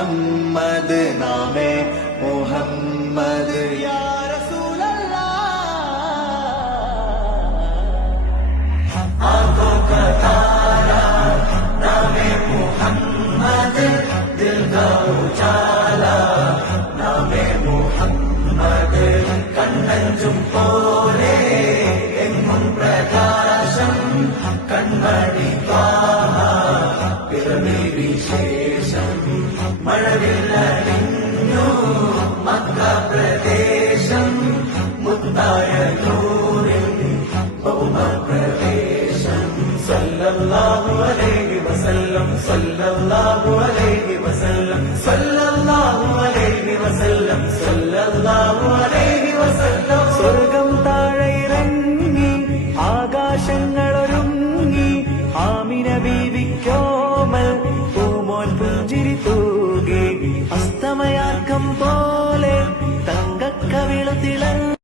മുഹമ്മദ് നാമേ മുഹമ്മദ് യാ റസൂലല്ലാഹ് ആँखों का तारा नामे मुहम्मद दिल का उजाला नामे मुहम्मद കണ്ണഞ്ചും പോലെ എങ്ങും പ്രകാശം കൺമണി പിറവി വിശേഷം മഴവില്ലണിഞ്ഞു മക്ക പ്രദേശം മുത്തായ നൂറിൽ ഭൗമപ്രദേശം സല്ലല്ലാഹു അലൈഹി വസല്ലം സല്ലല്ലാഹു അലൈഹി വസല്ലം സല്ലല്ലാഹു അലൈഹി വസല്ലം സല്ലല്ലാഹു അലൈഹി വസല്ലം സ്വർഗം താഴെ ഇറങ്ങി ആകാശങ്ങളൊരുങ്ങി ആമിന ബീവിക്കോമൽ പൂമോൻ പുഞ്ചിരി തൂകി അസ്തമയാർക്കം പോലെ